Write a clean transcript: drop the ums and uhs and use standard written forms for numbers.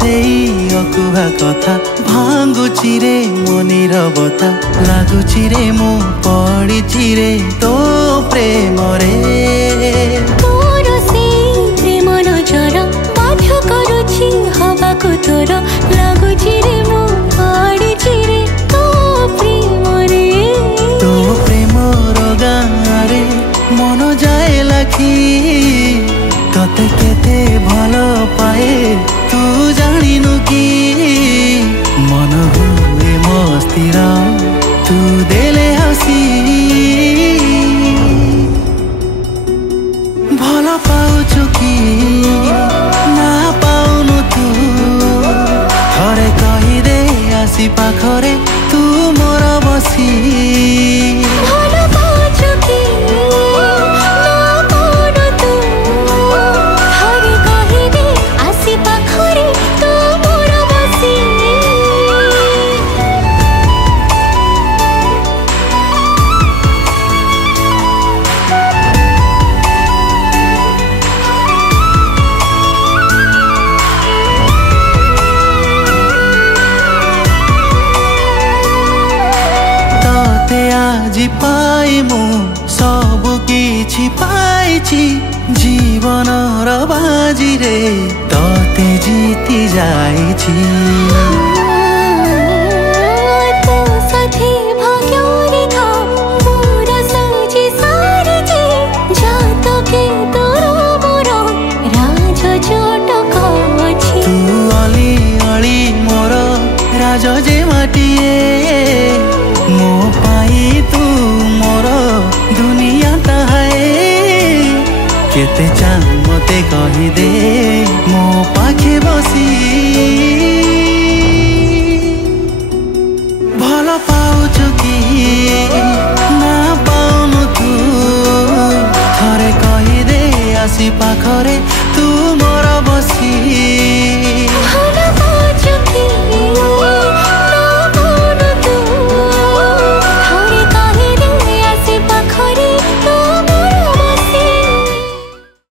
सेई अकुहा कथा भांगुची रे मनिर बता लागुची रे मु पड़िची रे तो प्रेम रे तोर से प्रेम नजर बाध्य करुची हवा को तोर लागुची रे मु पड़िची रे तो प्रेम रे तो प्रेम गाँरे मन जाए लाखी तते केते भलो पाए तू जानिनु कि मन हुए मस्तिर तू देले हसी भलो पाउछु कि ना पाउनु तू थरे कहिदे आसी पाखरे तू मोर बसी भलो पाउछु कि ना पाउनु तू थरे कहिदे आसी पाखरे तू मोर बसी आज पाई मु सब किछि पाइछि जीवन र बाजी रे तते जीति जाइछि तो साथी भाग्य रेखा पूरा सजी सारिछि जात के तोर मोर राज जटक अछि तू अली अली मोर राज जे माटिए मो पाई तू मोर दुनिया ताहाए केते चाह मते कहि दे मो पाखे बसी भल पाउछु कि ना पाउनु तू थरे कहि दे आसी पाखरे तू मोर बसी